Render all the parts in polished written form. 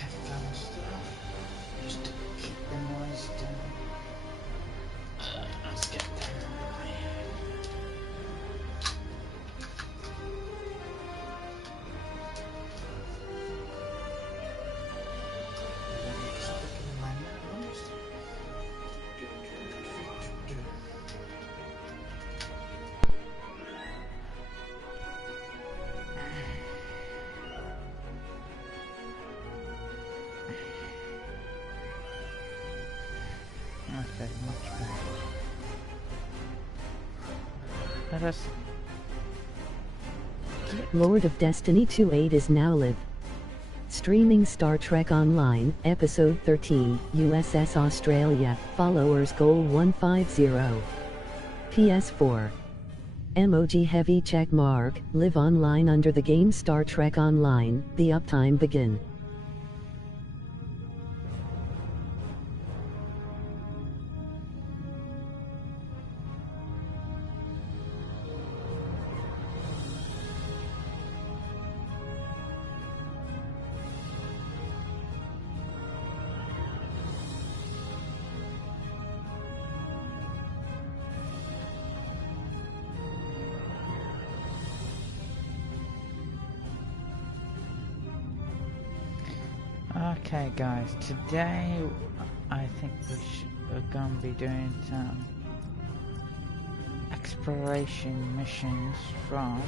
headphone stuff, just to keep the noise down. Let's get them right. Okay, much better. Let us... Lord of Destiny 2.8 is now live. Streaming Star Trek Online, Episode 13, U.S.S. Australia, followers goal 150. PS4. Emoji heavy check mark, live online under the game Star Trek Online, the uptime begin. Okay guys, today I think we're gonna be doing some exploration missions from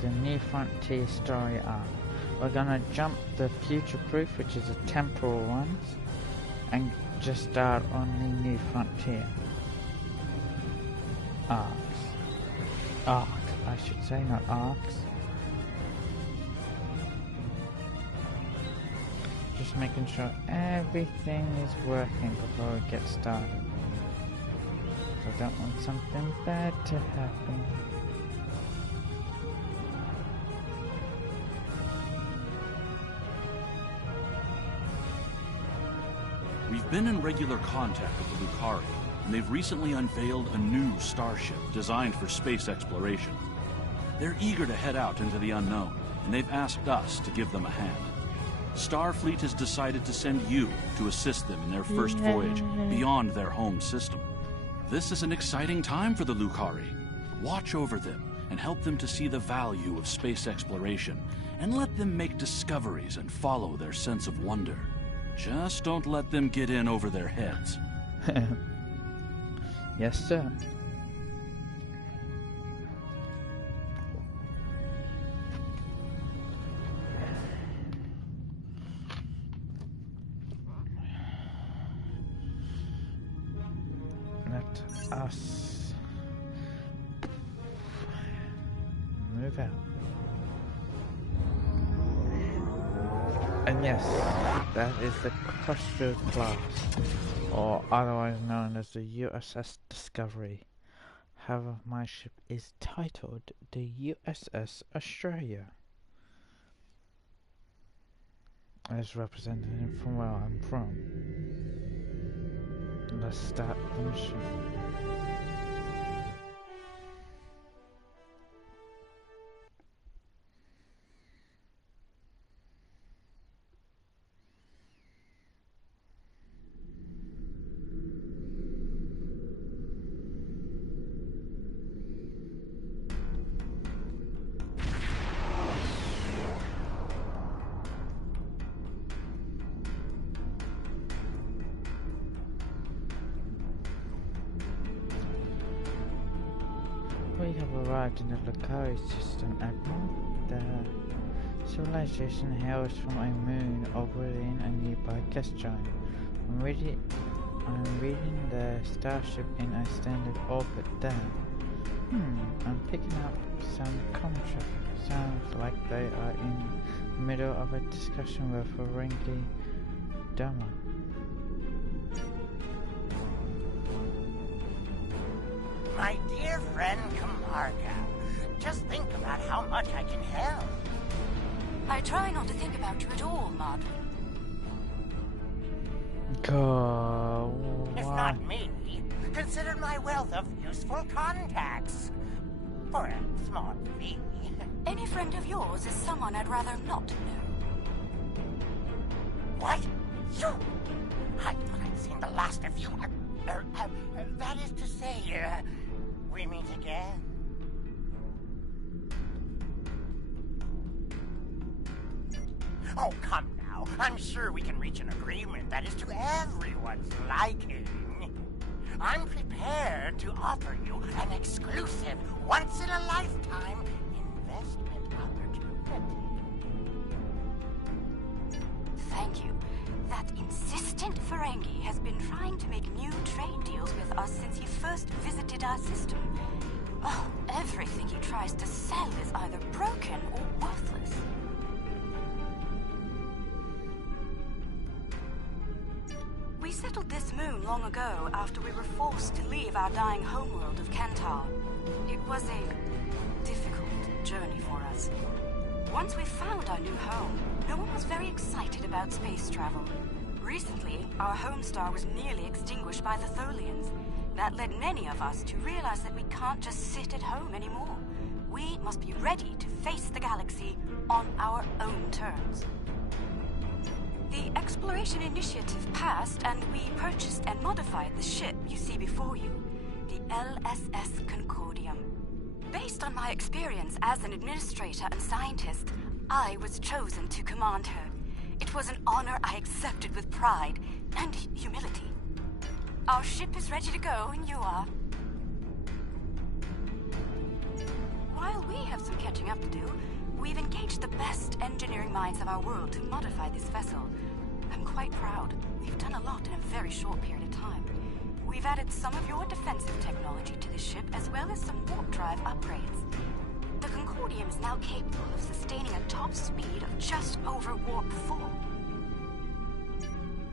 the New Frontier story arc. We're gonna jump the Future Proof, which is a temporal one, and just start on the New Frontier arc, I should say, not arcs. Just making sure everything is working before we get started. I don't want something bad to happen. We've been in regular contact with the Lucari, and they've recently unveiled a new starship designed for space exploration. They're eager to head out into the unknown, and they've asked us to give them a hand. Starfleet has decided to send you to assist them in their first voyage beyond their home system. This is an exciting time for the Lucari. Watch over them and help them to see the value of space exploration, and let them make discoveries and follow their sense of wonder. Just don't let them get in over their heads. Yes, sir. Let us move out. And yes, that is the Crossfield class, or otherwise known as the U.S.S. Discovery. However, my ship is titled the U.S.S. Australia, as represented from where I'm from. Let's start the mission. We have arrived in the Lucari system, Admiral. The civilization hails from a moon orbiting a nearby gas giant. I'm reading the starship in a standard orbit there. I'm picking up some commentary. Sounds like they are in the middle of a discussion with Ferengi Dama. My dear friend Camarga, just think about how much I can help. I try not to think about you at all, Martin. If not me, Consider my wealth of useful contacts. For a small fee. Any friend of yours is someone I'd rather not know. What? You? I thought I'd seen the last of you. That is to say, we meet again. Oh, come now. I'm sure we can reach an agreement that is to everyone's liking. I'm prepared to offer you an exclusive, once-in-a-lifetime investment opportunity. Thank you. That insistent Ferengi has been trying to make new trade deals with us since he first visited our system. Oh, everything he tries to sell is either broken or worthless. We settled this moon long ago after we were forced to leave our dying homeworld of Kantar. It was a difficult journey for us. Once we found our new home, no one was very excited about space travel. Recently, our home star was nearly extinguished by the Tholians. That led many of us to realize that we can't just sit at home anymore. We must be ready to face the galaxy on our own terms. The Exploration Initiative passed, and we purchased and modified the ship you see before you, the U.S.S. Concordium. Based on my experience as an administrator and scientist, I was chosen to command her. It was an honor I accepted with pride and humility. Our ship is ready to go, and you are. While we have some catching up to do, we've engaged the best engineering minds of our world to modify this vessel. I'm quite proud. We've done a lot in a very short period of time. We've added some of your defensive technology to the ship, as well as some warp drive upgrades. The Concordium is now capable of sustaining a top speed of just over warp 4.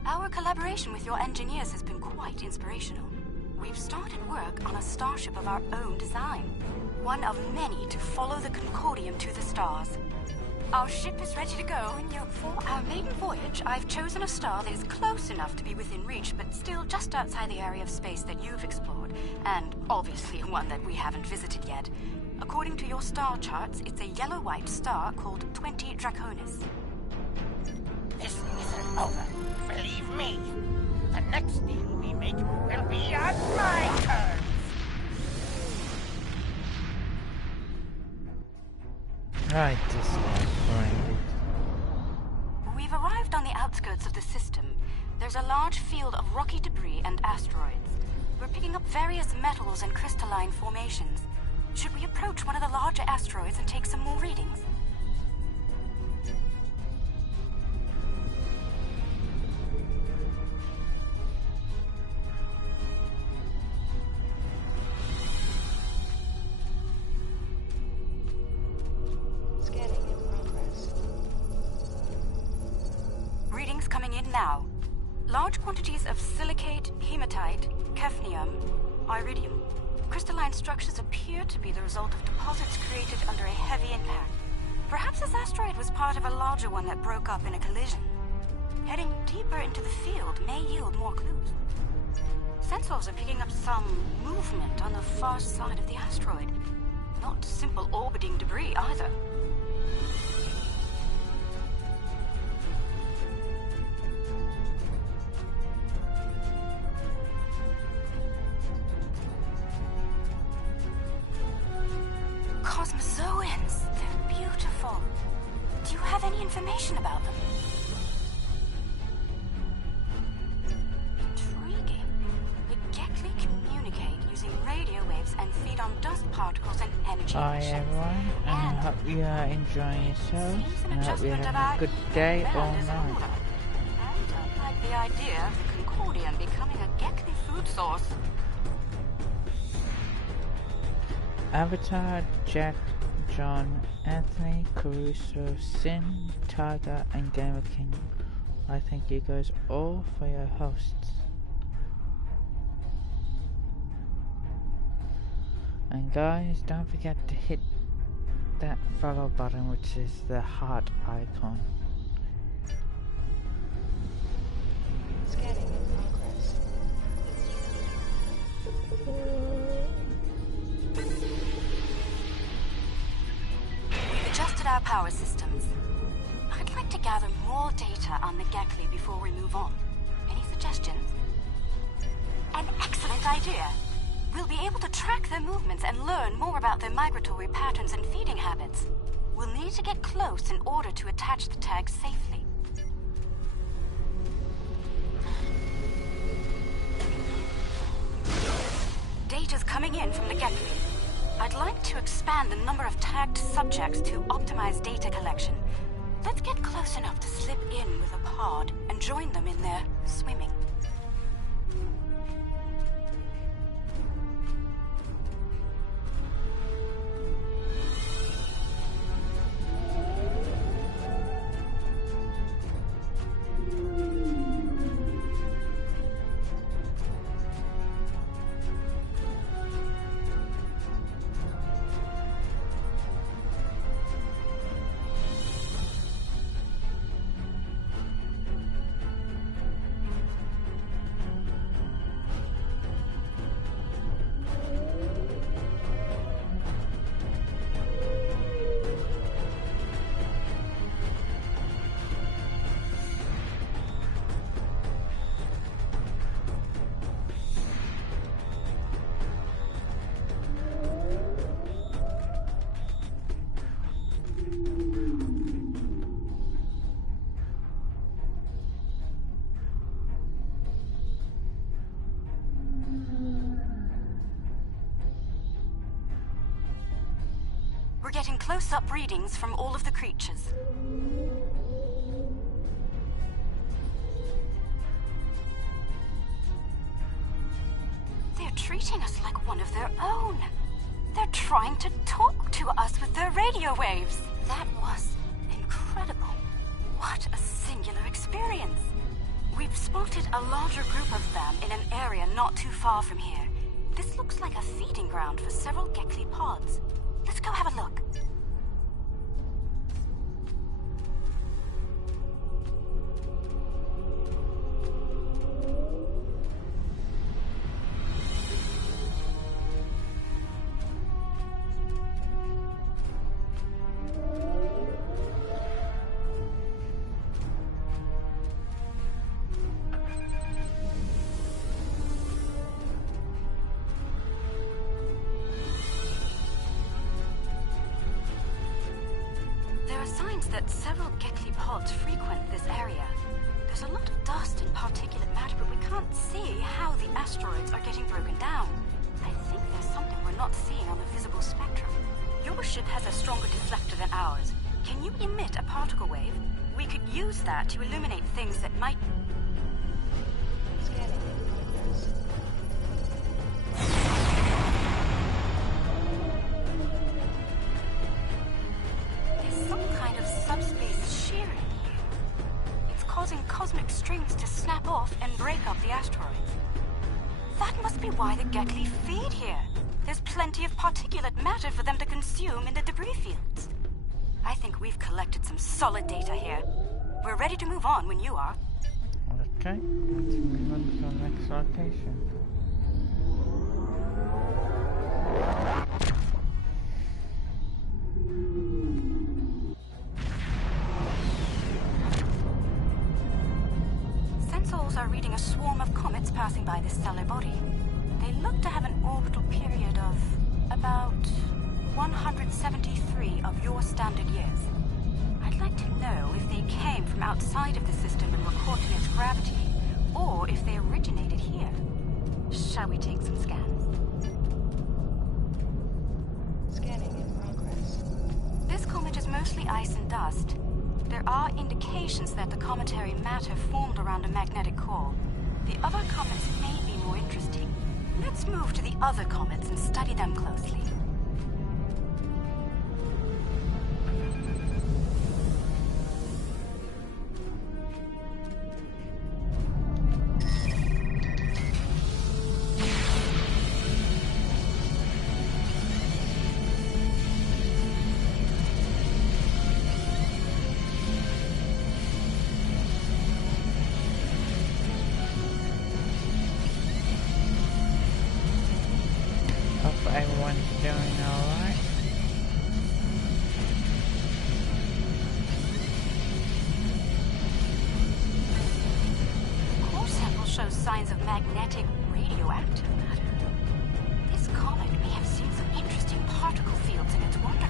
Our collaboration with your engineers has been quite inspirational. We've started work on a starship of our own design, one of many to follow the Concordium to the stars. Our ship is ready to go, and for our maiden voyage, I've chosen a star that is close enough to be within reach, but still just outside the area of space that you've explored, and obviously one that we haven't visited yet. According to your star charts, it's a yellow-white star called 20 Draconis. This isn't over. Believe me. The next deal we make will be on my terms. Right, this is Ferengi. We've arrived on the outskirts of the system. There's a large field of rocky debris and asteroids. We're picking up various metals and crystalline formations. Should we approach one of the larger asteroids and take some more readings? Scanning in progress. Readings coming in now. Large quantities of silicate, hematite, cadmium, iridium. Crystalline structures appear to be the result of deposits created under a heavy impact. Perhaps this asteroid was part of a larger one that broke up in a collision. Heading deeper into the field may yield more clues. Sensors are picking up some movement on the far side of the asteroid. Not simple orbiting debris either. Cosmozoans! They're beautiful. Do you have any information about them? Intriguing. The Gekli communicate using radio waves and feed on dust particles and energy Hi emissions. everyone, and I hope you are enjoying yourselves, and I hope you're having a good day or night. I don't like the idea of the Concordium becoming a Gekli food source. Avatar, Jack, John, Anthony, Caruso, Sin, Tiger, and Gamer King. I thank you guys all for your hosts. And guys, don't forget to hit that follow button, which is the heart icon. Scanning in progress. We've adjusted our power systems. I'd like to gather more data on the Gekli before we move on. Any suggestions? An excellent idea. We'll be able to track their movements and learn more about their migratory patterns and feeding habits. We'll need to get close in order to attach the tag safely. Data's coming in from the Gekli. I'd like to expand the number of tagged subjects to optimize data collection. Let's get close enough to slip in with a pod and join them in their swimming. We're getting close-up readings from all of the creatures. They're treating us like one of their own. They're trying to talk to us with their radio waves. That was incredible. What a singular experience. We've spotted a larger group of them in an area not too far from here. This looks like a feeding ground for several Gekli pods. Let's go have a look. That several Gekli pods frequent this area. There's a lot of dust and particulate matter, but we can't see how the asteroids are getting broken down. I think there's something we're not seeing on the visible spectrum. Your ship has a stronger deflector than ours. Can you emit a particle wave? We could use that to illuminate things that might... Scanning in progress. Subspace shearing here. It's causing cosmic strings to snap off and break up the asteroids. That must be why the Gekli feed here. There's plenty of particulate matter for them to consume in the debris fields. I think we've collected some solid data here. We're ready to move on when you are. Okay, let's move on to the next location. Are reading a swarm of comets passing by this stellar body. They look to have an orbital period of about 173 of your standard years. I'd like to know if they came from outside of the system and were caught in its gravity, or if they originated here. Shall we take some scans? Scanning in progress. This comet is mostly ice and dust. There are indications that the cometary matter formed around a magnetic core. The other comets may be more interesting. Let's move to the other comets and study them closely. doing alright? Core sample shows signs of magnetic radioactive matter. This comet may have seen some interesting particle fields in its wandering.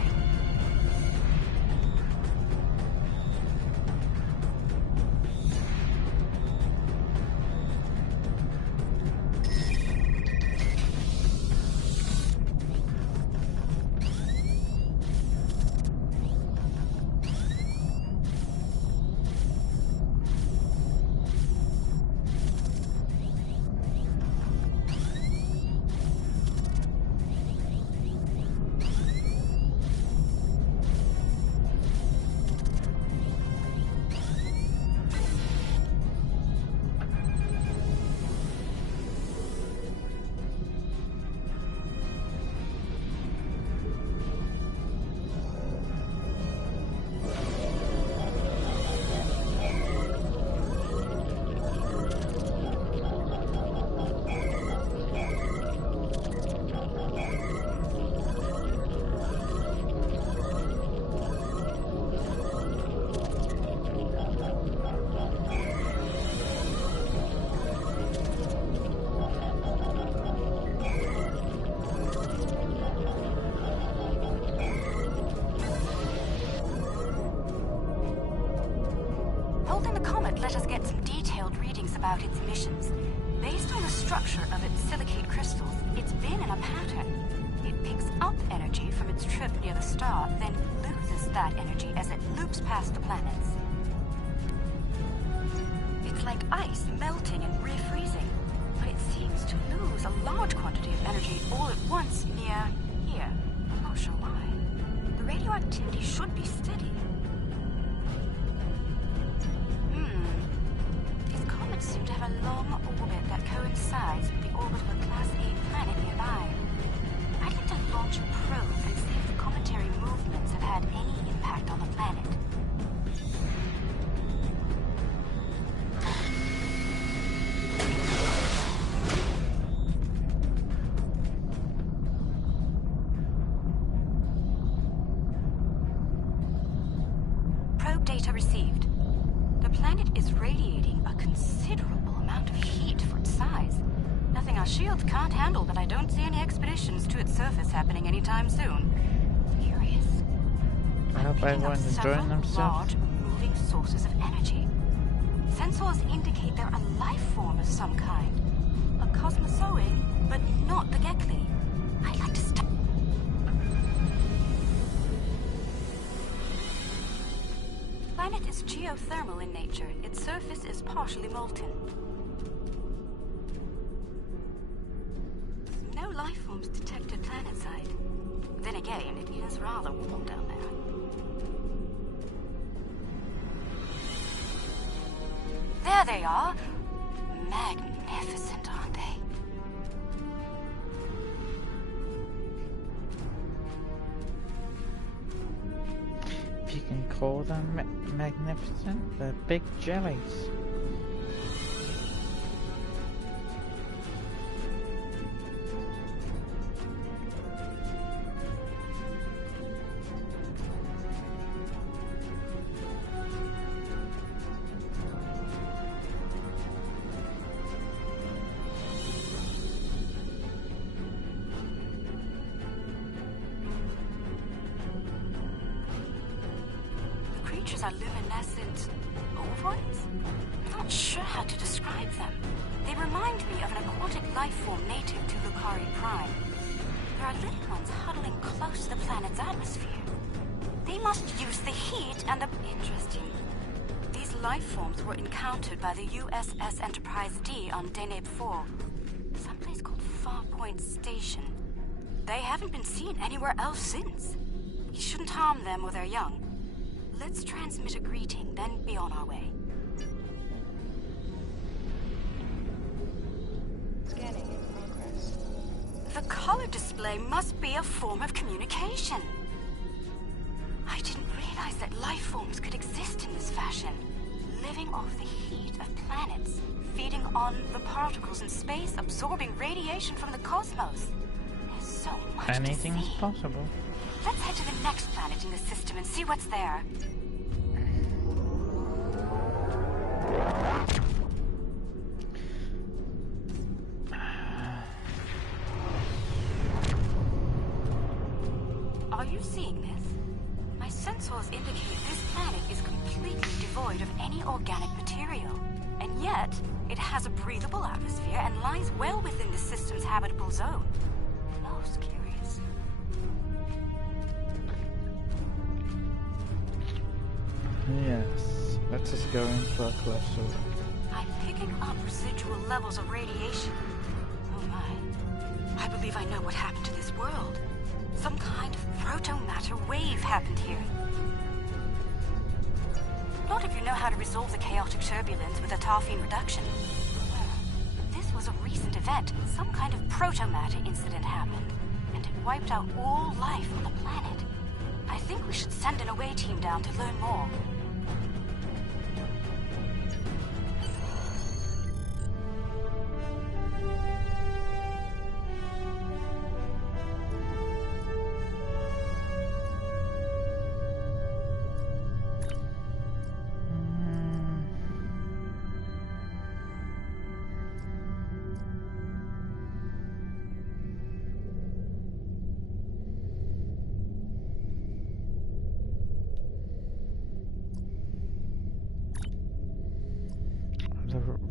Holding the comet let us get some detailed readings about its emissions. Based on the structure of its silicate crystals, it's been in a pattern. It picks up energy from its trip near the star, then loses that energy as it loops past the planets. It's like ice melting and refreezing, but it seems to lose a large quantity of energy all at once near here. I'm not sure why. The radioactivity should be steady. These comets seem to have a long orbit that coincides with the orbit of a Class A planet nearby. I'd like to launch a probe and see if the cometary movements have had any impact on the planet. Probe data received. The planet is radiating a considerable amount of heat for its size. Nothing our shields can't handle, but I don't see any expeditions to its surface happening anytime soon. Curious. I hope Picking up everyone's several enjoying themselves. large moving sources of energy. Sensors indicate they're a life form of some kind. A cosmozoid, but not the Gekli. I'd like to stop. The planet is geothermal in nature. Its surface is partially molten. No life forms detected planetside. Then again, it is rather warm down there. There they are. Magnificent, aren't they? If you can call them magnificent, they're big jellies. Creatures are luminescent ovoids? I'm not sure how to describe them. They remind me of an aquatic life form native to Lucari Prime. There are little ones huddling close to the planet's atmosphere. They must use the heat and the... Interesting. These life forms were encountered by the U.S.S. Enterprise D on Deneb 4, someplace called Farpoint Station. They haven't been seen anywhere else since. We shouldn't harm them or their young. Let's transmit a greeting, then be on our way. Scanning in progress. The color display must be a form of communication. I didn't realize that life forms could exist in this fashion, living off the heat of planets, feeding on the particles in space, absorbing radiation from the cosmos. They're So much Anything to is see. possible. Let's head to the next planet in the system and see what's there. Are you seeing this? My sensors indicate this planet is completely devoid of any organic material. And yet, it has a breathable atmosphere and lies well within the system's habitable zone. Most curious. Yes. Let's just go in for a closer look. I'm picking up residual levels of radiation. Oh my. I believe I know what happened to this world. Some kind of proto-matter wave happened here. A lot of you know how to resolve the chaotic turbulence with a tarfine reduction. Well, this was a recent event. Some kind of proto-matter incident happened, and it wiped out all life on the planet. I think we should send an away team down to learn more.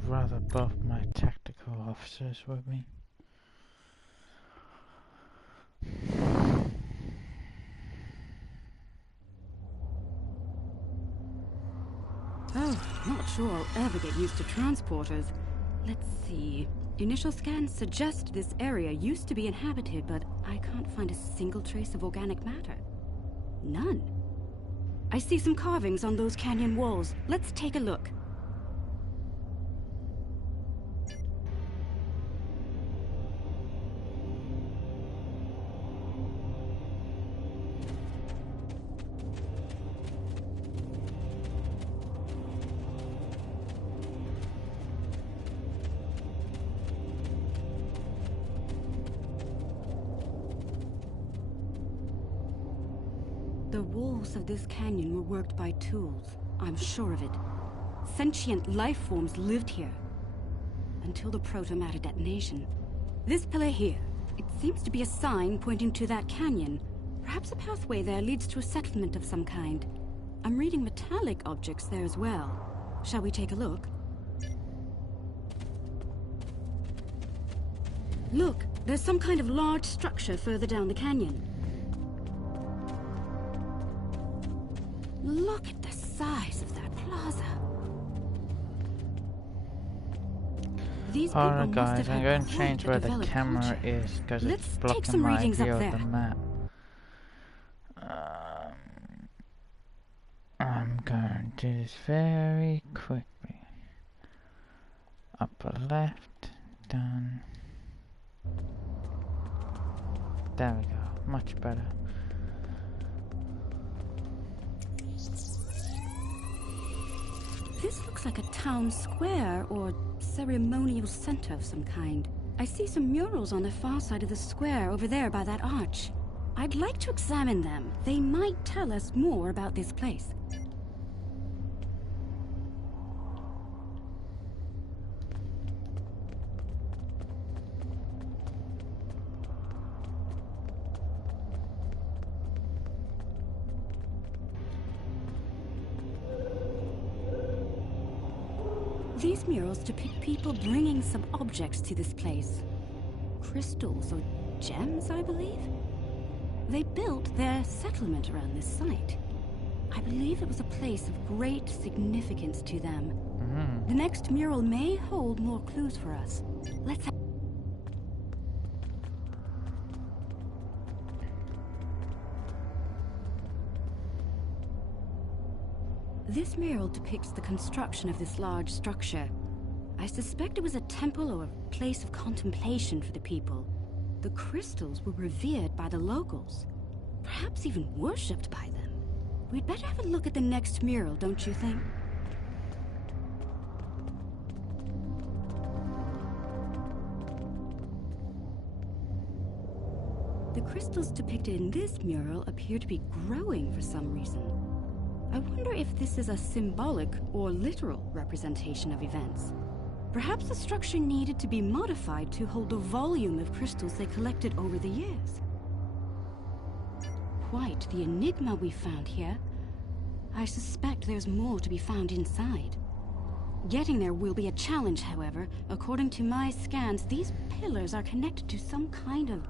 Rather buff my tactical officers with me. Oh, not sure I'll ever get used to transporters. Let's see. Initial scans suggest this area used to be inhabited, but I can't find a single trace of organic matter. None. I see some carvings on those canyon walls. Let's take a look. The walls of this canyon were worked by tools. I'm sure of it. Sentient life forms lived here. Until the proto-matter detonation. This pillar here, it seems to be a sign pointing to that canyon. Perhaps a pathway there leads to a settlement of some kind. I'm reading metallic objects there as well. Shall we take a look? Look, there's some kind of large structure further down the canyon. Look at the size of that plaza. These people Alright must guys, have I'm had going to quite change a where the developed camera culture. is because Let's it's take blocking some my readings up view of the there. map. I'm going to do this very quickly. Upper left, done. There we go, much better. This looks like a town square or ceremonial center of some kind. I see some murals on the far side of the square over there by that arch. I'd like to examine them. They might tell us more about this place. These murals depict people bringing some objects to this place. Crystals or gems, I believe? They built their settlement around this site. I believe it was a place of great significance to them. The next mural may hold more clues for us. Let's have... This mural depicts the construction of this large structure. I suspect it was a temple or a place of contemplation for the people. The crystals were revered by the locals, perhaps even worshipped by them. We'd better have a look at the next mural, don't you think? the crystals depicted in this mural appear to be growing for some reason. I wonder if this is a symbolic or literal representation of events. Perhaps the structure needed to be modified to hold the volume of crystals they collected over the years. Quite the enigma we found here. I suspect there's more to be found inside. Getting there will be a challenge, however. According to my scans, these pillars are connected to some kind of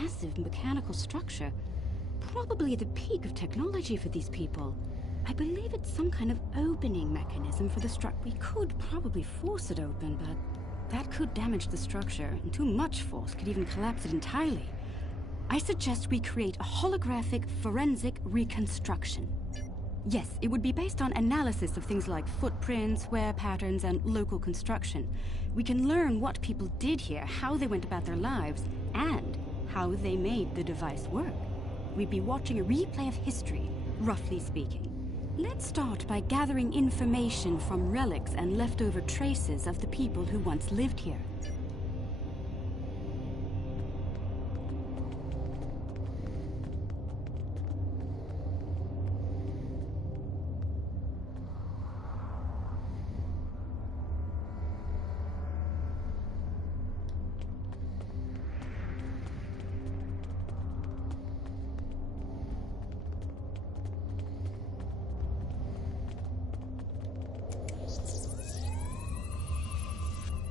massive mechanical structure. Probably at the peak of technology for these people. I believe it's some kind of opening mechanism for the structure. We could probably force it open, but that could damage the structure, and too much force could even collapse it entirely. I suggest we create a holographic forensic reconstruction. Yes, it would be based on analysis of things like footprints, wear patterns, and local construction. We can learn what people did here, how they went about their lives, and how they made the device work. We'd be watching a replay of history, roughly speaking. Let's start by gathering information from relics and leftover traces of the people who once lived here.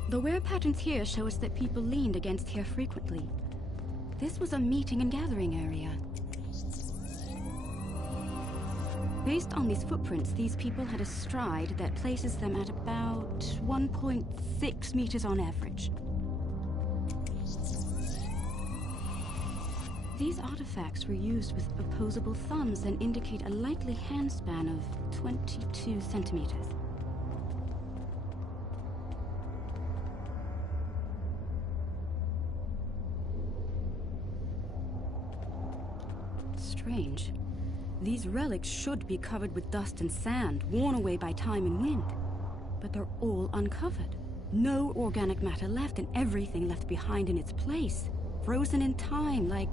The wear patterns here show us that people leaned against here frequently. This was a meeting and gathering area. Based on these footprints, these people had a stride that places them at about 1.6 meters on average. These artifacts were used with opposable thumbs and indicate a likely hand span of 22 centimeters. Strange. These relics should be covered with dust and sand, worn away by time and wind. But they're all uncovered. No organic matter left, and everything left behind in its place. Frozen in time, like...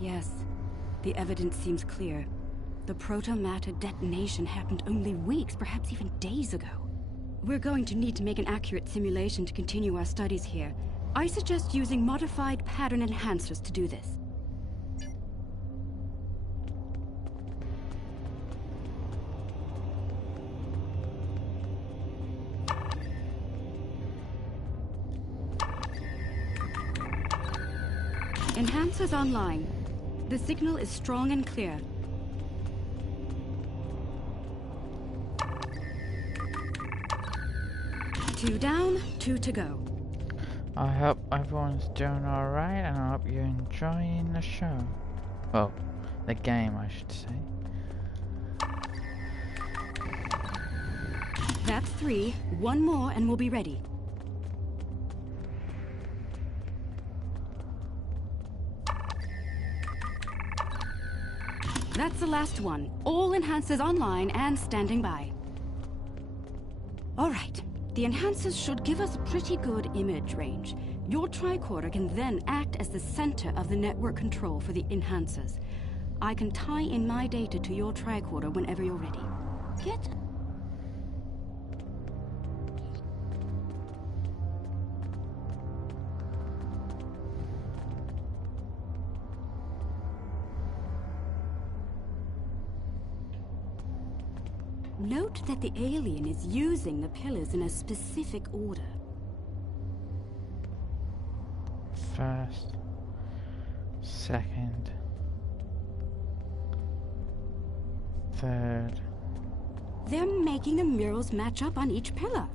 Yes, the evidence seems clear. The proto-matter detonation happened only weeks, perhaps even days ago. We're going to need to make an accurate simulation to continue our studies here. I suggest using modified pattern enhancers to do this. Enhancers online. The signal is strong and clear. Two down, two to go. I hope everyone's doing alright, and I hope you're enjoying the show. Well, the game, I should say. That's three. One more and we'll be ready. That's the last one. All enhancers online and standing by. All right. The enhancers should give us a pretty good image range. Your tricorder can then act as the center of the network control for the enhancers. I can tie in my data to your tricorder whenever you're ready. Get... Note that the alien is using the pillars in a specific order. First, second, third. They're making the murals match up on each pillar.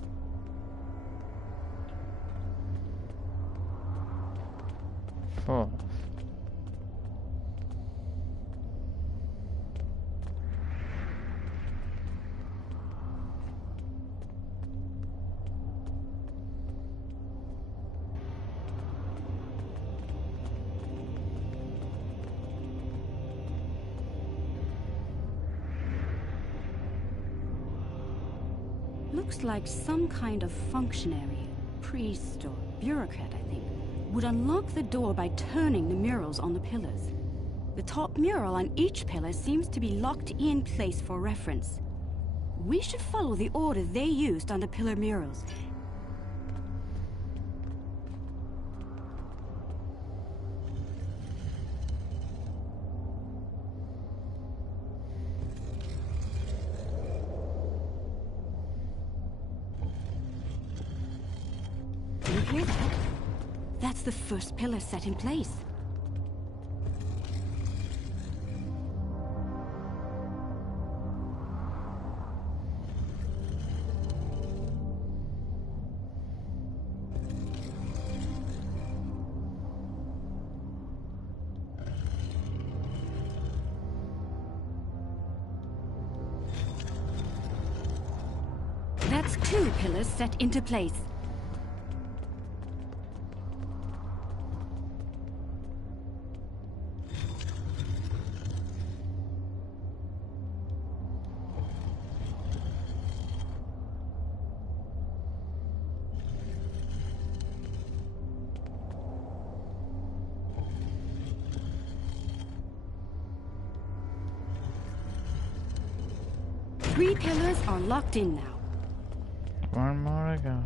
Fourth. Looks like some kind of functionary, priest or bureaucrat, I think. would unlock the door by turning the murals on the pillars. The top mural on each pillar seems to be locked in place for reference. We should follow the order they used on the pillar murals. You hear that? That's the first pillar set in place. That's 2 pillars set into place. Three pillars are locked in now. One more to go.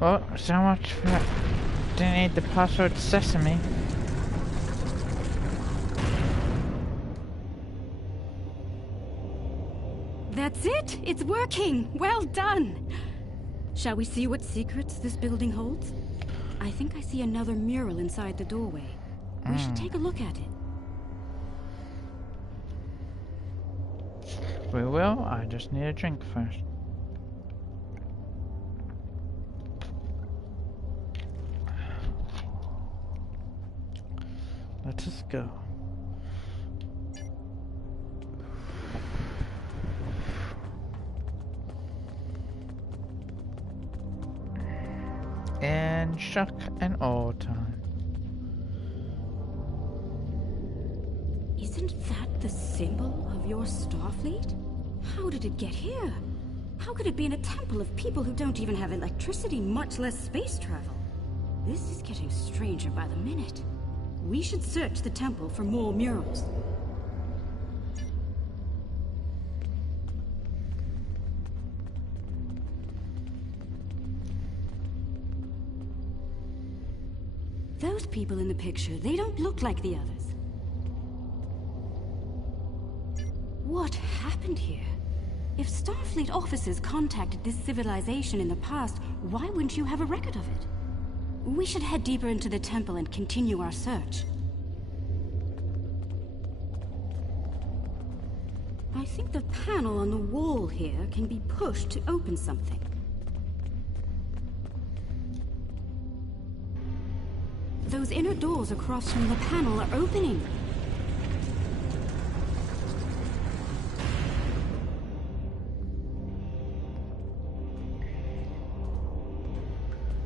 Well, so much for that. Didn't need the password sesame. That's it! It's working! Well done! Shall we see what secrets this building holds? I think I see another mural inside the doorway. We should take a look at it. We will. I just need a drink first. Let us go. In shock and awe time. Isn't that the symbol of your Starfleet? How did it get here? How could it be in a temple of people who don't even have electricity, much less space travel? This is getting stranger by the minute. We should search the temple for more murals. Those people in the picture, they don't look like the others. What happened here? If Starfleet officers contacted this civilization in the past, why wouldn't you have a record of it? We should head deeper into the temple and continue our search. I think the panel on the wall here can be pushed to open something. Those inner doors across from the panel are opening.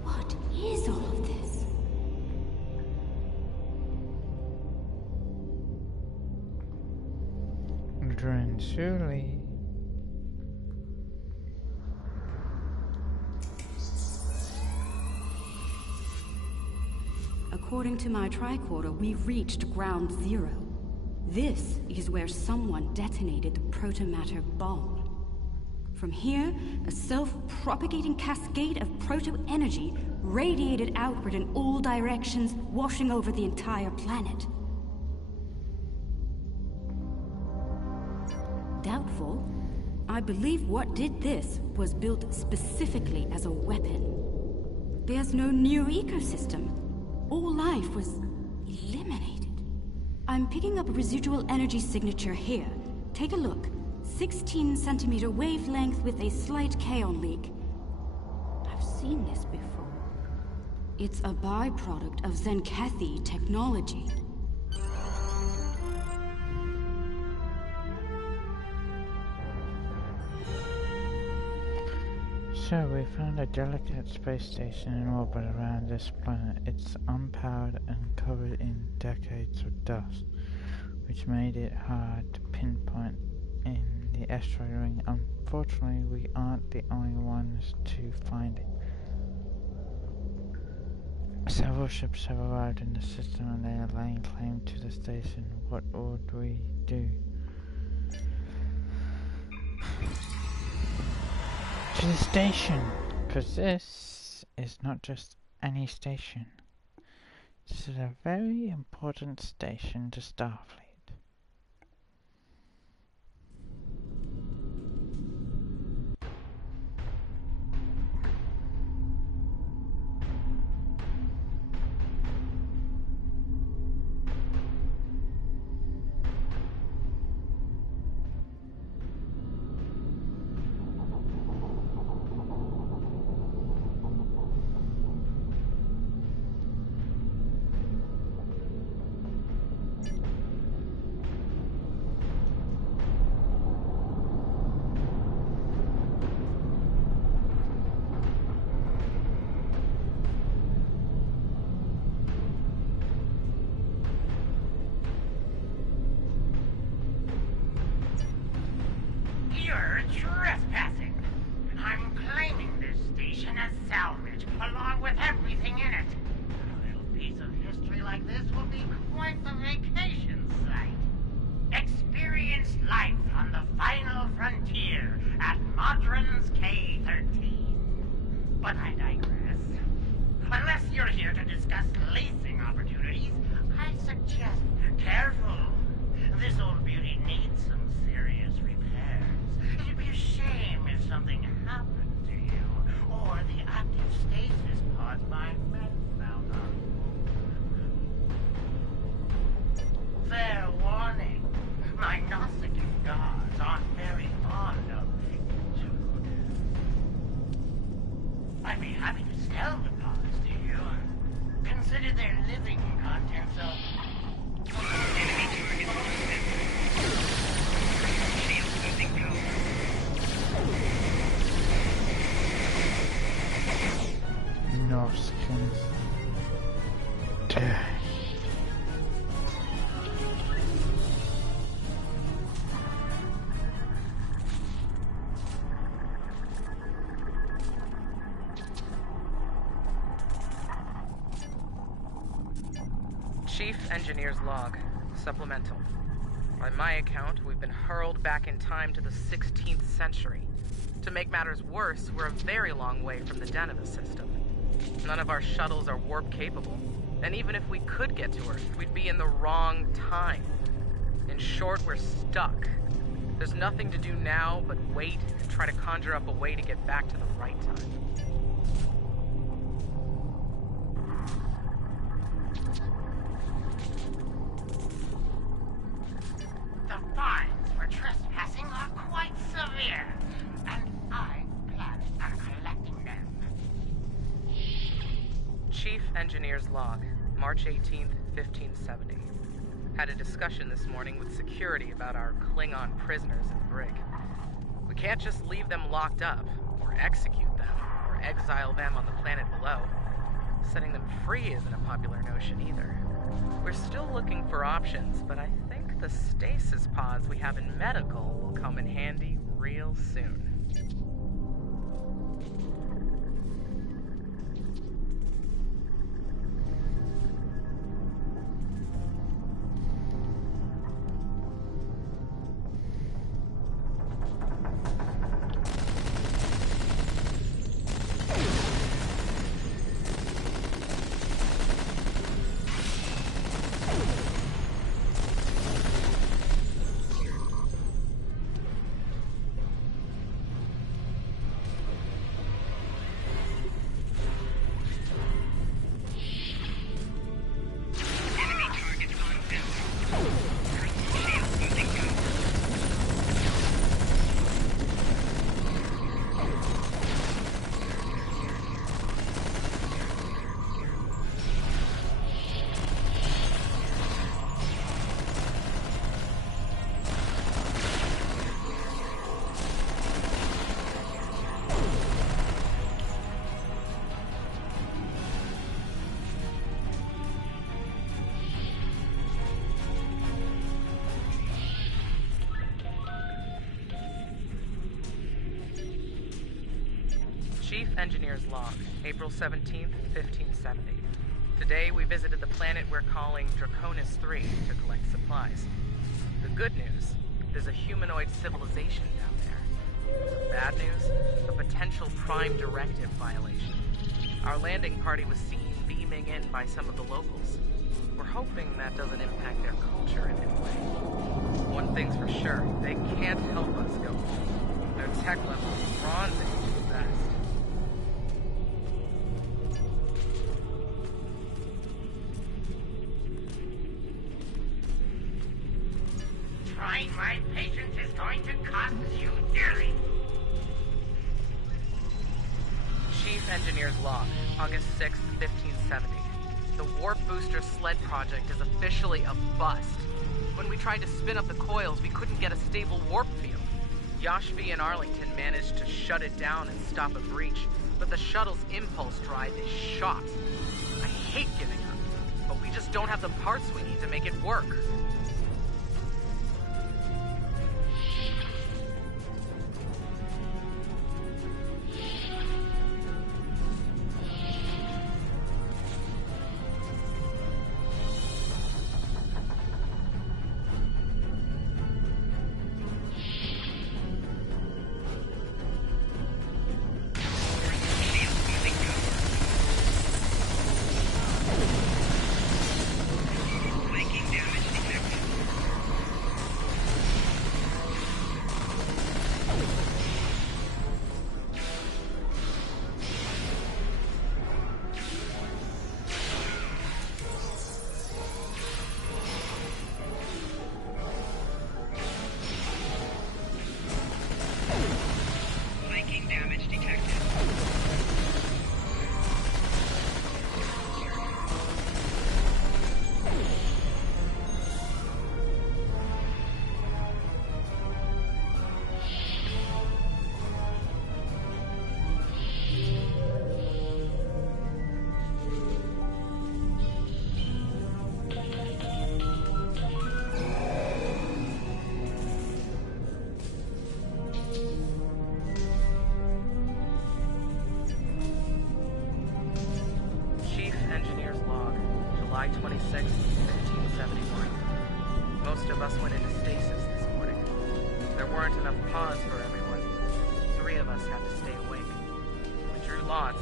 What is all of this? Dren surely. According to my tricorder, we've reached ground zero. This is where someone detonated the protomatter bomb. From here, a self-propagating cascade of proto-energy radiated outward in all directions, washing over the entire planet. Doubtful. I believe what did this was built specifically as a weapon. There's no new ecosystem. All life was eliminated. I'm picking up a residual energy signature here. Take a look. 16 centimeter wavelength with a slight kaon leak. I've seen this before. It's a byproduct of Zenkethi technology. So we found a delicate space station in orbit around this planet. It's unpowered and covered in decades of dust, which made it hard to pinpoint in the asteroid ring. Unfortunately, we aren't the only ones to find it. Several ships have arrived in the system and they are laying claim to the station. What would we do? To the station! Because this is not just any station. This is a very important station to Starfleet. You're trespassing. I'm claiming this station as salvage, along with everything in it. A little piece of history like this will be quite the vacation site. Experience life on the final frontier at Modron's K-13. But I digress. Unless you're here to discuss leasing opportunities, I suggest careful. This old beauty needs some serious repairs. It'd be a shame if something happened to you, or the active stasis pods my men found on board. Fair warning, my Nausicaan gods aren't very fond of intrude. I'd be happy to sell the pods to you. Consider their living contents of... Enemy target lost. Shield losing power. Nausicaan. Death. Chief Engineer's Log. Supplemental. By my account, we've been hurled back in time to the 16th century. To make matters worse, we're a very long way from the Deneva system. None of our shuttles are warp capable. And even if we could get to Earth, we'd be in the wrong time. In short, we're stuck. There's nothing to do now but wait and try to conjure up a way to get back to the right time. The fines for trespassing are quite severe, and I plan on collecting them. Chief Engineer's Log, March 18th, 1570. Had a discussion this morning with security about our Klingon prisoners in the brig. We can't just leave them locked up, or execute them, or exile them on the planet below. Setting them free isn't a popular notion either. We're still looking for options, but I think the stasis pods we have in medical will come in handy real soon. Engineer's Log, April 17th, 1570. Today we visited the planet we're calling Draconis 3 to collect supplies. The good news, there's a humanoid civilization down there. The bad news, a potential Prime Directive violation. Our landing party was seen beaming in by some of the locals. We're hoping that doesn't impact their culture in any way. One thing's for sure, they can't help us go home. Their tech level is Bronze Age at best. Trying my patience is going to cost you dearly. Chief Engineer's Log, August 6th, 1570. The Warp Booster Sled project is officially a bust. When we tried to spin up the coils, we couldn't get a stable warp field. Yoshvi and Arlington managed to shut it down and stop a breach, but the shuttle's impulse drive is shot. I hate giving up, but we just don't have the parts we need to make it work. July 26, 1571. Most of us went into stasis this morning. There weren't enough pause for everyone. 3 of us had to stay awake. We drew lots.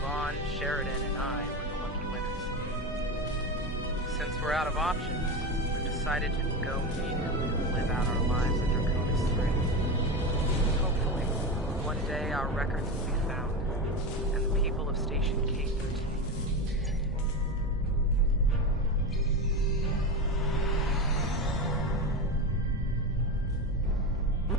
Vaughn, Sheridan, and I were the lucky winners. Since we're out of options, we've decided to go immediately and live out our lives at Draconis 3. Hopefully, one day our records will be found, and the people of Station K-13.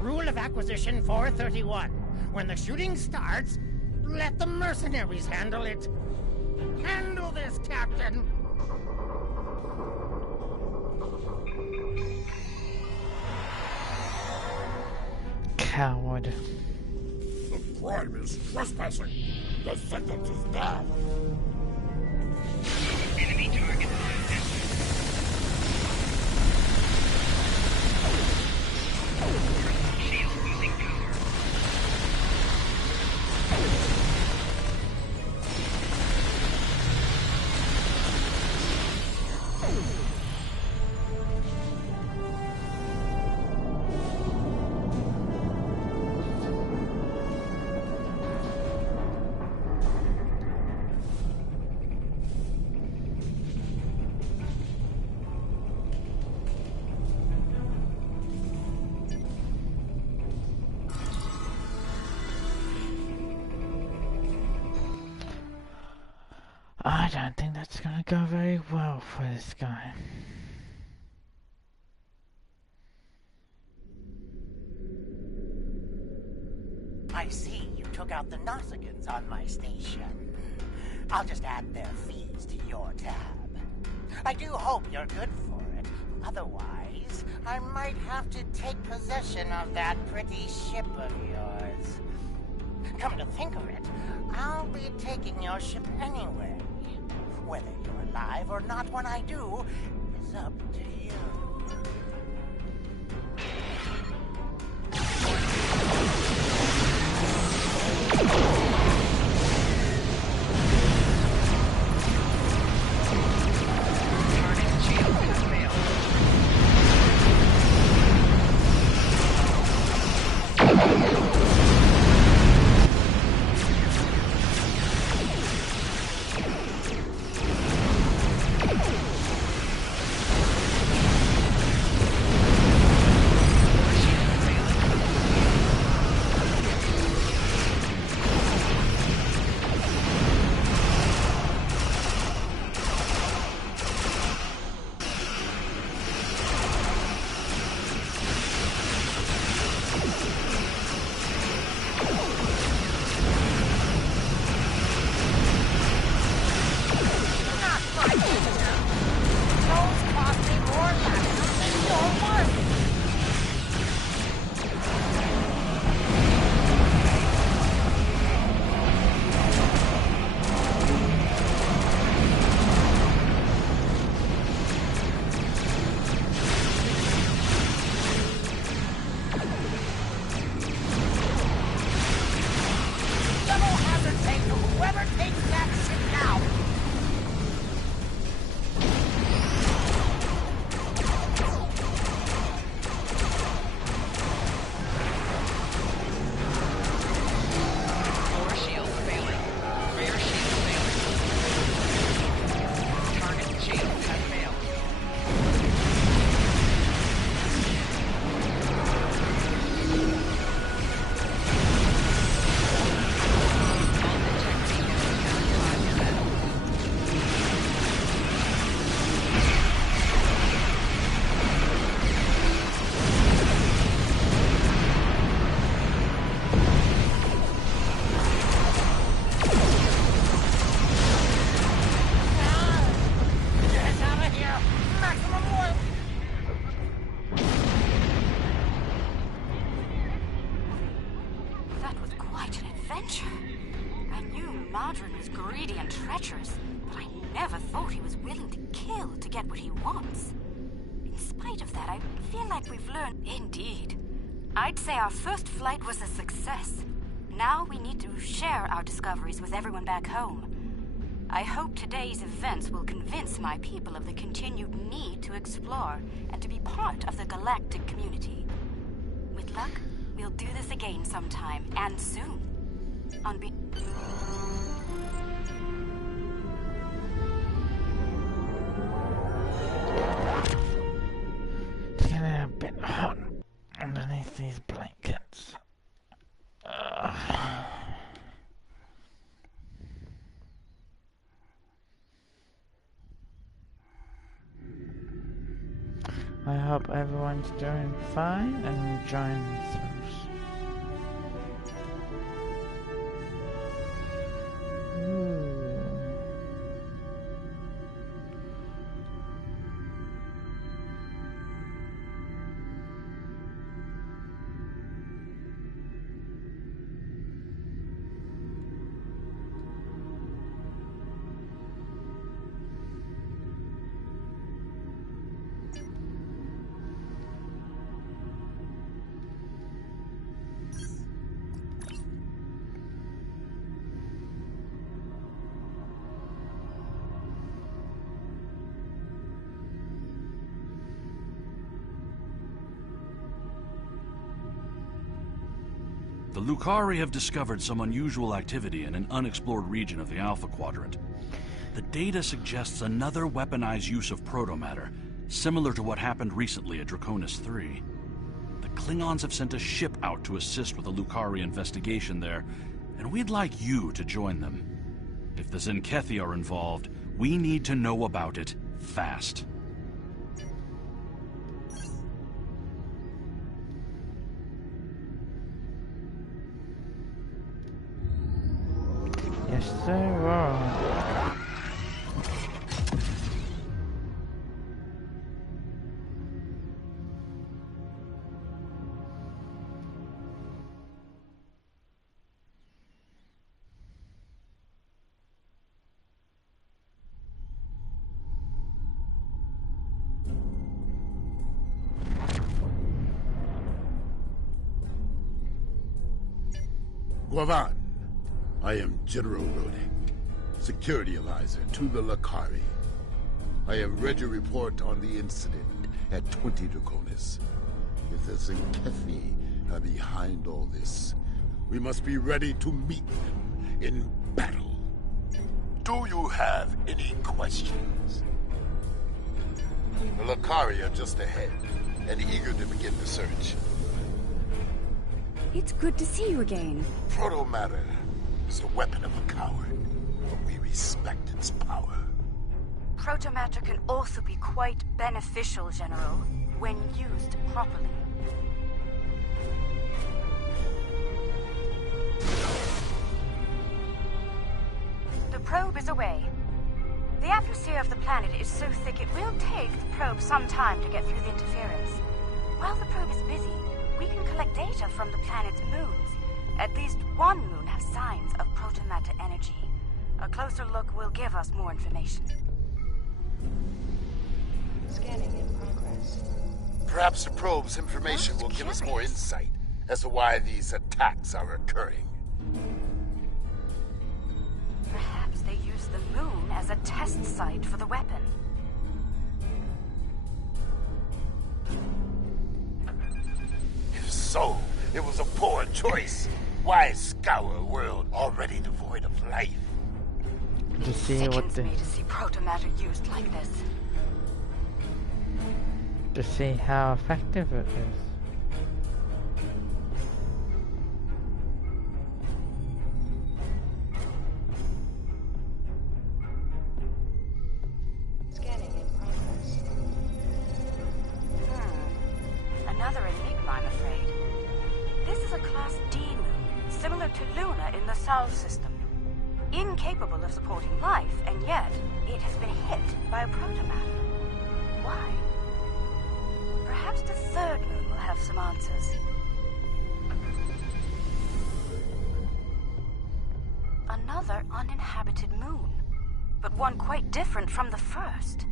Rule of Acquisition 431. When the shooting starts, let the mercenaries handle it. Handle this, Captain! Coward. The crime is trespassing. The sentence is death. Enemy target. Shield losing power. I don't think that's gonna go very well for this guy. I see you took out the Nausicaans on my station. I'll just add their fees to your tab. I do hope you're good for it. Otherwise, I might have to take possession of that pretty ship of yours. Come to think of it, I'll be taking your ship anyway. Whether you're alive or not when I do is up to you. treacherous, but I never thought he was willing to kill to get what he wants. In spite of that, I feel like we've learned... Indeed. I'd say our first flight was a success. Now we need to share our discoveries with everyone back home. I hope today's events will convince my people of the continued need to explore and to be part of the galactic community. With luck, we'll do this again sometime, and soon. On be... It's getting a bit hot underneath these blankets. I hope everyone's doing fine and enjoying themselves. The Lucari have discovered some unusual activity in an unexplored region of the Alpha Quadrant. The data suggests another weaponized use of protomatter, similar to what happened recently at Draconis 3. The Klingons have sent a ship out to assist with the Lucari investigation there, and we'd like you to join them. If the Zenkethi are involved, we need to know about it fast. Yes, there are. Guavan, I am General Rodick, security advisor to the Lucari. I have read your report on the incident at 20 Draconis. If the Zenkethi are behind all this, we must be ready to meet them in battle. Do you have any questions? The Lucari are just ahead and eager to begin the search. It's good to see you again. Protomatter is the weapon of a coward, but we respect its power. Protomatter can also be quite beneficial, General, when used properly. The probe is away. The atmosphere of the planet is so thick it will take the probe some time to get through the interference. While the probe is busy, we can collect data from the planet's moons. At least one moon has signs of protomatter energy. A closer look will give us more information. Scanning in progress. Perhaps the probe's information will give us more insight as to why these attacks are occurring. Perhaps they use the moon as a test site for the weapon. If so, it was a poor choice. Why scour a world already devoid of life? To see what Sickens me to see protomatter used like this. to see how effective it is. Scanning in progress. Another enigma, I'm afraid. This is a Class D moon, similar to Luna in the Sol system. Incapable of supporting life, and yet it has been hit by a protomatter. Why? Perhaps the third moon will have some answers. Another uninhabited moon. but one quite different from the first.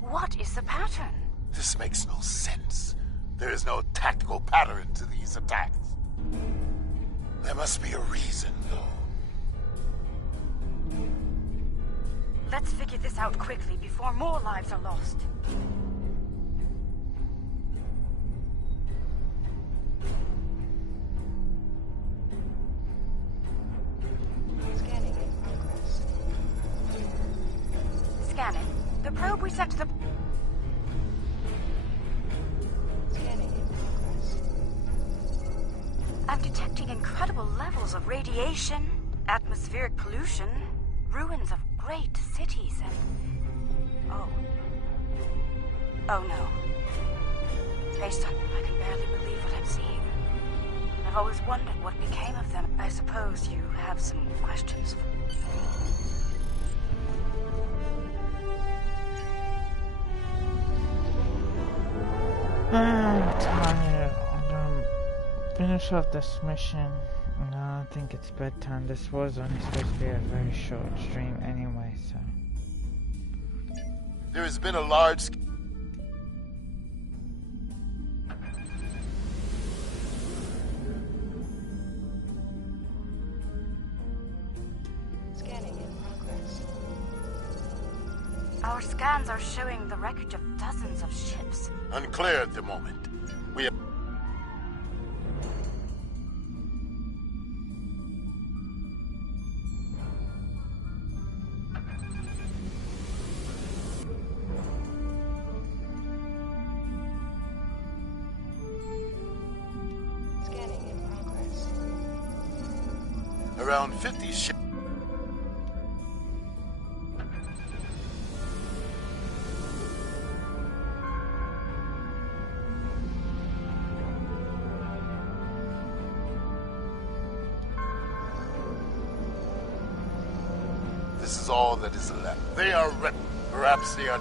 What is the pattern? This makes no sense. There is no tactical pattern to these attacks. There must be a reason, though. Let's figure this out quickly before more lives are lost. Scanning in progress. Scanning. The probe we sent to the... Scanning in progress. I'm detecting incredible levels of radiation, atmospheric pollution, ruins of great cities, and... Oh no. Based on... I can barely believe what I'm seeing. I've always wondered what became of them. I suppose you have some questions. I'm tired. I'm gonna finish off this mission. No, I think it's bedtime. This was only supposed to be a very short stream anyway, so... There has been a large... Scanning in progress. Our scans are showing the wreckage of dozens of ships. Unclear at the moment. We have... Scanning in progress. around 50 ships. This is all that is left. They are perhaps they are...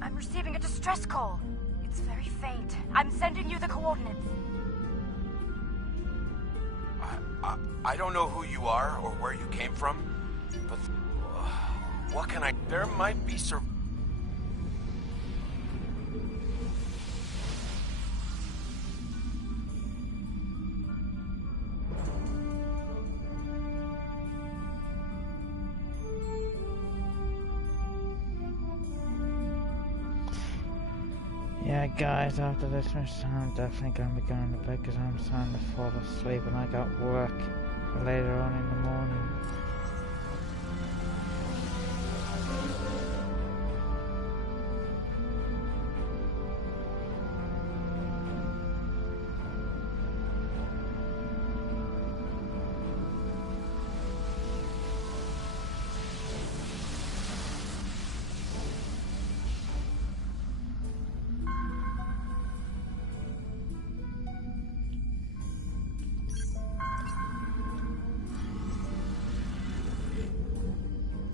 I'm receiving a distress call. It's very faint. I'm sending you the coordinates. I don't know who you are or where you came from, but what can I... There might be Yeah, guys, after this mission, I'm definitely going to be going to bed because I'm starting to fall asleep and I got work later on in the morning.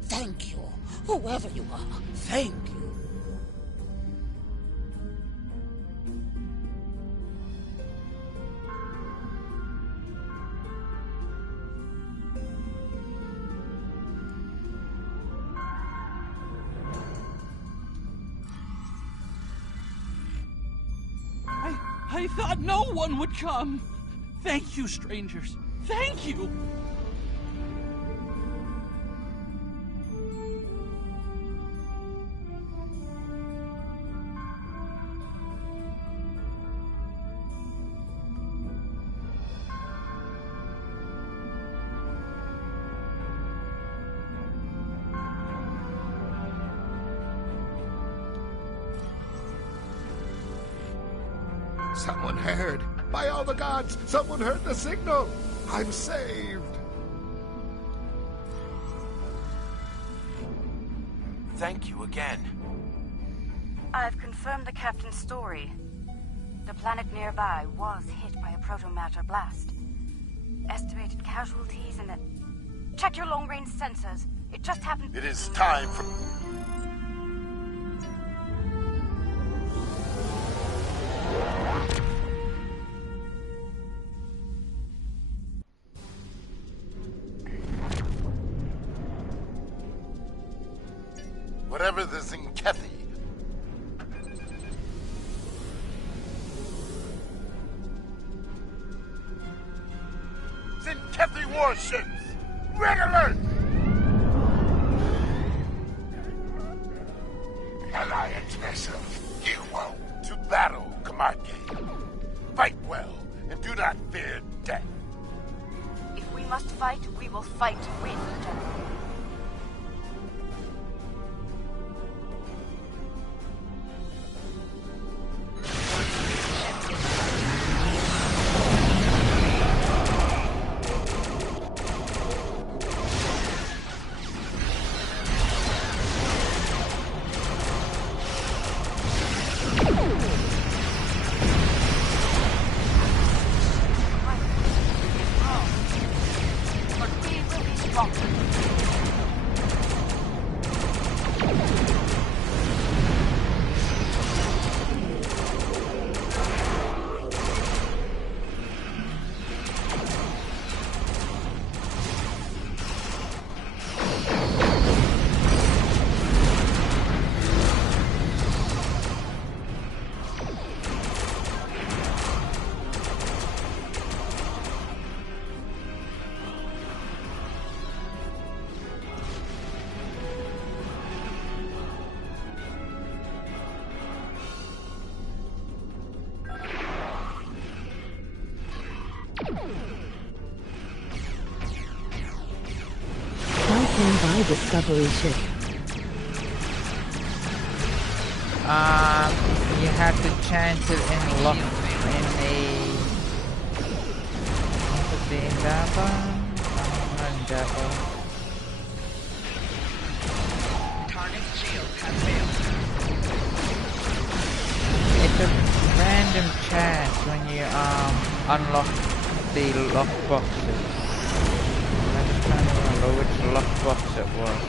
Thank you, whoever you are. Thank you. I thought no one would come. Thank you, strangers. Thank you. Someone heard. By all the gods, someone heard the signal. I'm saved. Thank you again. I've confirmed the captain's story. The planet nearby was hit by a protomatter blast. Estimated casualties in the... Check your long-range sensors. It just happened... It is time for... Whatever the Zinkethi. Zinkethi warships! Red alert! Alliance vessel, you won't. To battle, Kamarke. Fight well, and do not fear death. If we must fight, we will fight with death. Buy Discovery ship. You have to chance it in the Endeavor? Not Endeavor. Target shield has failed. It's a random chance when you unlock the lockboxes. I just can't remember which lockbox it was.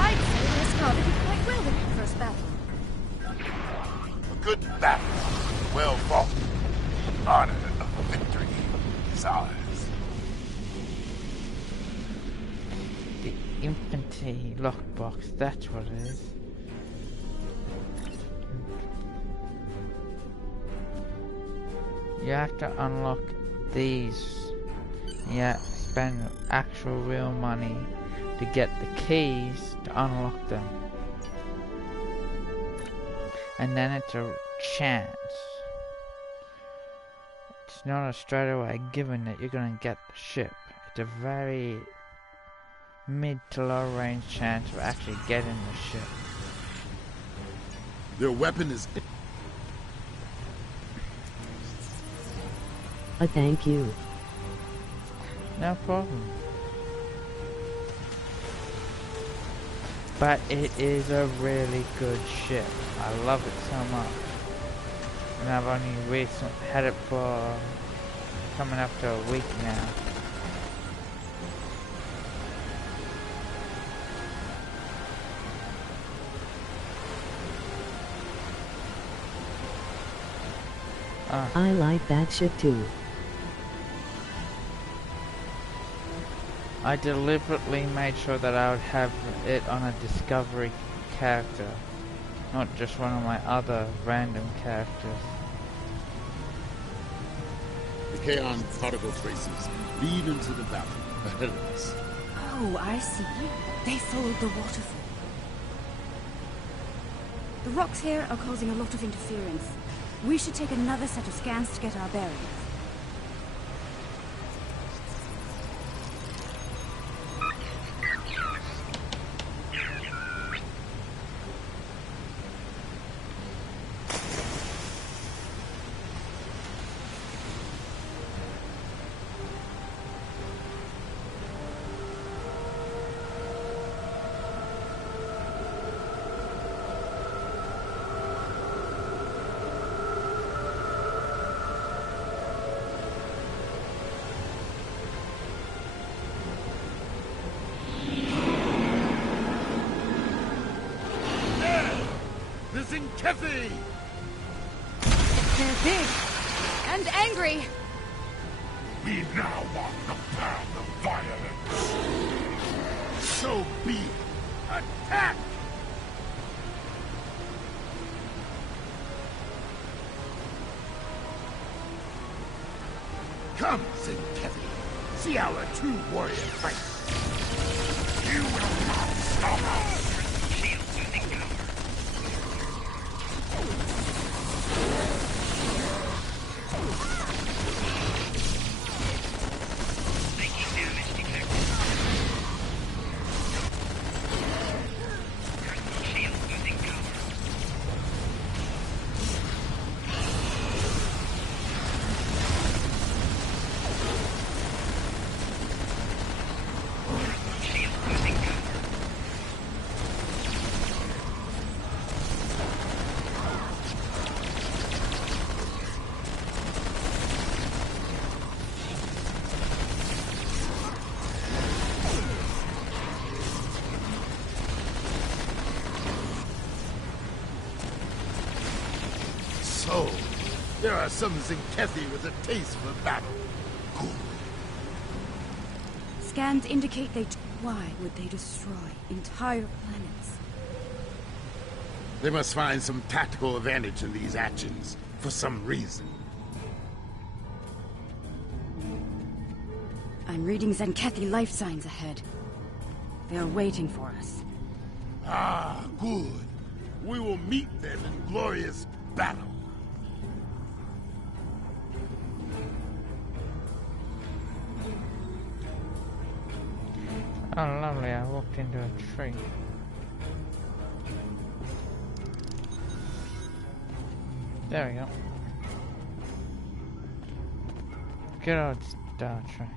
I'd say we started it quite well in that first battle. A good battle, well fought. Honor of victory is ours. The infantry lockbox, that's what it is. You have to unlock these. Yeah, spend actual real money to get the keys to unlock them. And then it's a chance. It's not a straight away given that you're gonna get the ship. It's a very mid to low range chance of actually getting the ship. Their weapon is... Thank you. No problem. But it is a really good ship. I love it so much. And I've only recently had it for coming up to a week now. I like that ship too. I deliberately made sure that I would have it on a Discovery character, not just one of my other random characters. The Kaon particle traces lead into the battle ahead of us. Oh, I see. They followed the waterfall. The rocks here are causing a lot of interference. We should take another set of scans to get our bearings. Zinkethi! They're big and angry. We now walk the path of violence. So be it. Attack! Come, Zinkethi. See our true warrior fight. You will not stop us! Shield losing power. Taking damage detected. Shield losing power. Shield losing power. So, there are some Zinkethi with a taste for battle. Good. Scans indicate they... Why would they destroy entire planets? They must find some tactical advantage in these actions, for some reason. I'm reading Zenkethi life signs ahead. They are waiting for us. Ah, good. We will meet them in glorious battle. Oh, lovely, I walked into a tree. There we go. Good old Star Trek.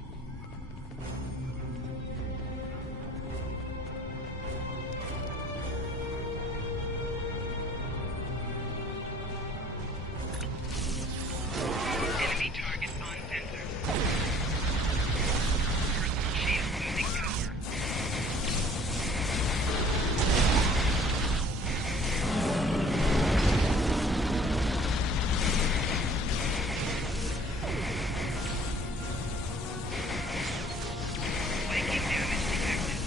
Enemy target on center. Shield losing power. Taking damage detected.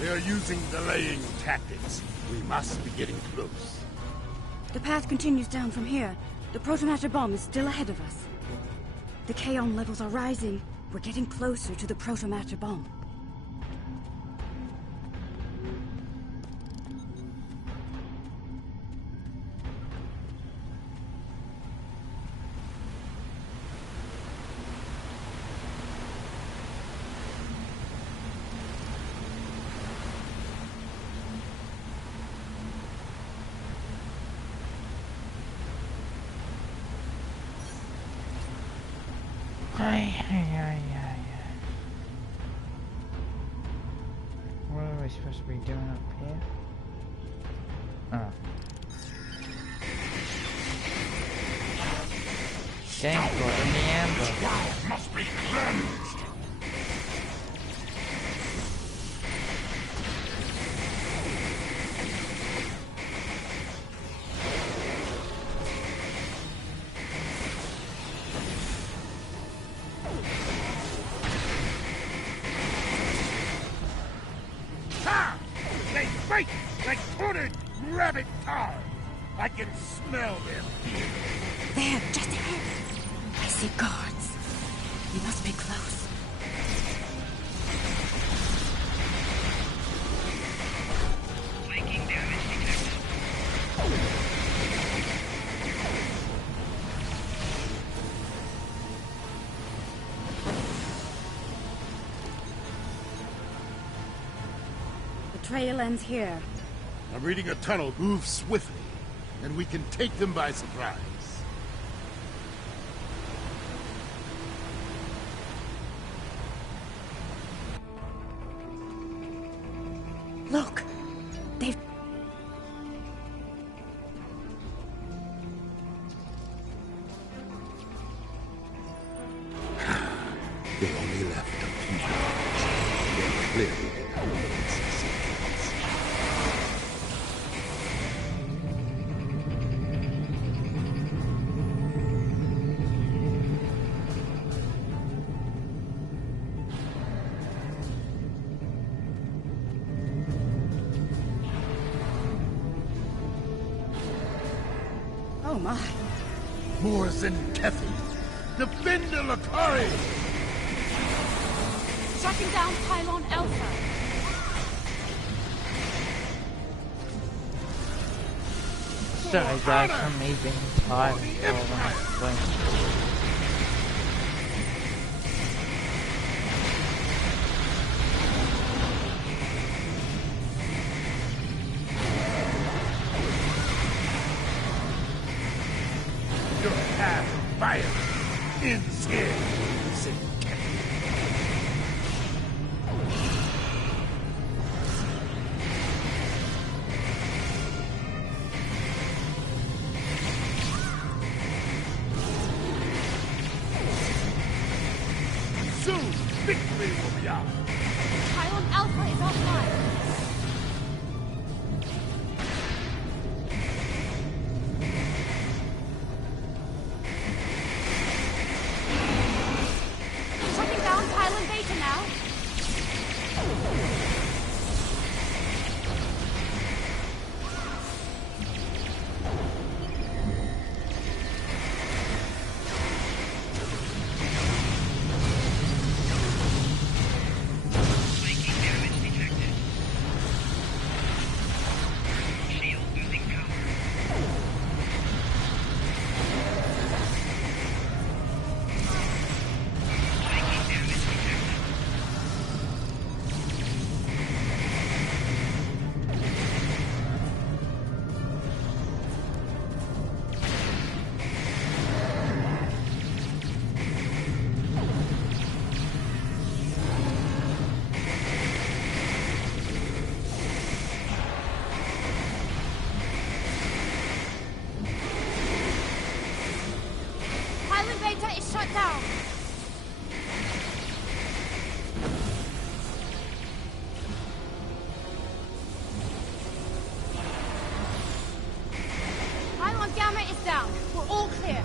They are using delaying tactics. We must be getting close. The path continues down from here. The protomatter bomb is still ahead of us. The Kaon levels are rising. We're getting closer to the protomatter bomb. What are we supposed to be doing up here? Oh. Getting caught in the ambush. Must be cleansed. Ha! They fight like cornered rabbit tar. I can smell them here. There, just ahead. I see guards. We must be close. Taking damage detected. The trail ends here. I'm reading a tunnel. Move swiftly, and we can take them by surprise. Look! They've... Oh my. More Zenkethi! Defend the Lakari! Shutting down Pylon Alpha. Sorry guys for me being tired or when Your path of fire ends here, Zenkethi. Soon, victory will be ours. Pylon Alpha is offline. Shutting down Pylon Beta now. Flanking damage detected. Shield losing power. Flanking damage detected. Pylon Beta is shut down. Pylon Gamma is down. We're all clear.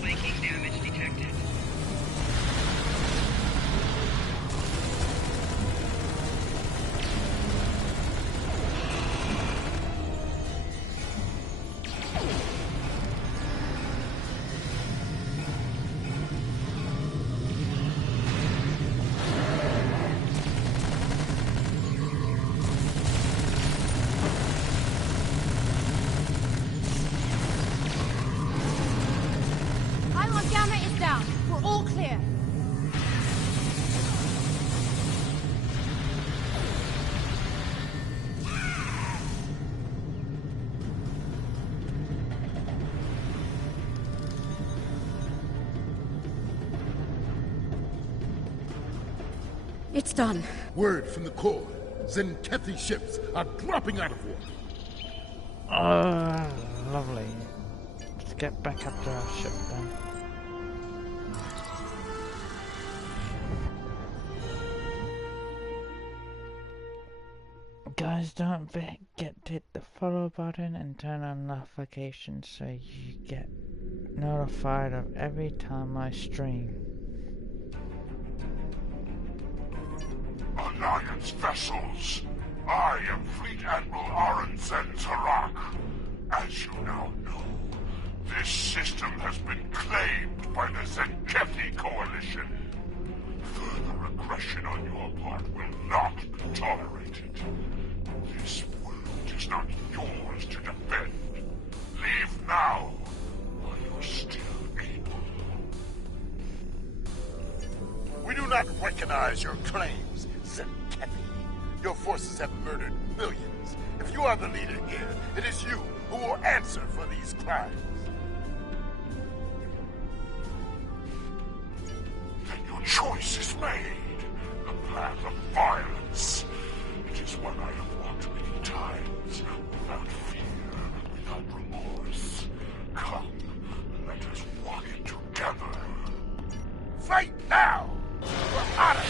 Flanking damage detected. Pylon Gamma is down. We're all clear. It's done. Word from the core. Zenkethi ships are dropping out of water. lovely. Let's get back up to our ship then. Guys, don't forget to hit the follow button and turn on notifications so you get notified of every time I stream. Alliance vessels, I am Fleet Admiral Arenzen Tarak. As you now know, This system has been claimed by the Zenkethi Coalition. Further aggression on your part will not be tolerated. This world is not yours to defend. Leave now, while you're still able. We do not recognize your claims, Zenkethi. Your forces have murdered millions. If you are the leader here, it is you who will answer for these crimes. Then your choice is made. The path of violence. It is one I have walked many times, without fear, without remorse. Come, let us walk it together. Fight now! For honor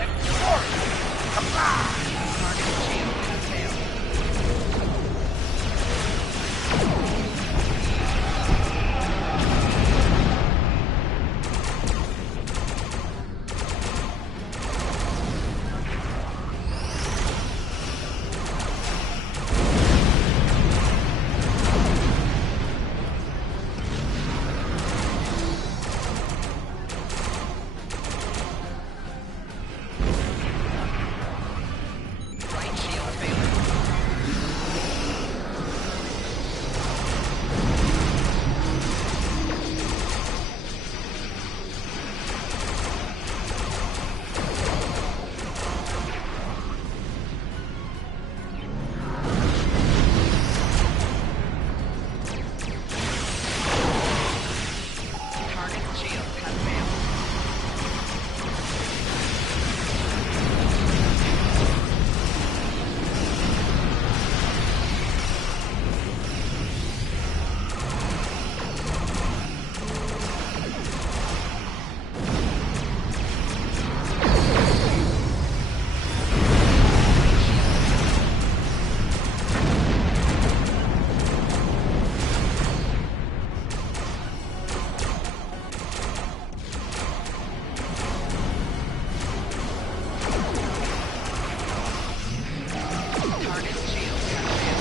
and glory! Come on! Target shield has failed. Right shield failing. Target shield has failed. Target shield has failed.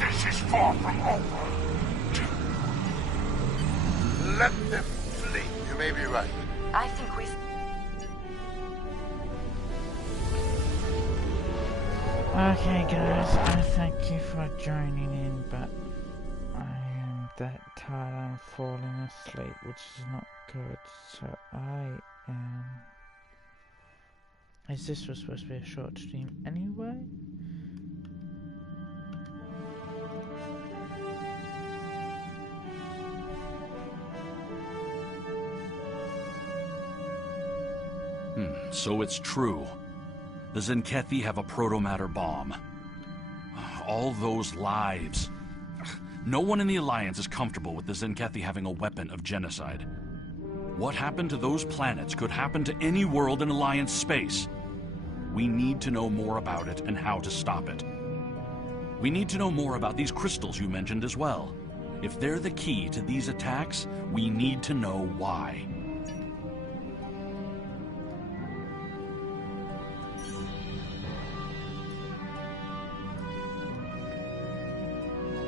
This is far from over. Let them flee. You may be right. I think we... Okay guys, I thank you for joining in, but I am that tired I'm falling asleep, which is not good, so I am... This was supposed to be a short stream anyway? So it's true. The Zenkethi have a protomatter bomb. All those lives. No one in the Alliance is comfortable with the Zenkethi having a weapon of genocide. What happened to those planets could happen to any world in Alliance space. We need to know more about it and how to stop it. We need to know more about these crystals you mentioned as well. If they're the key to these attacks, we need to know why.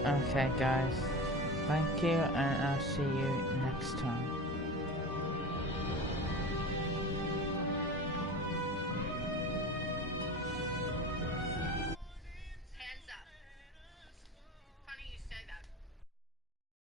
Okay guys, thank you and I'll see you next time.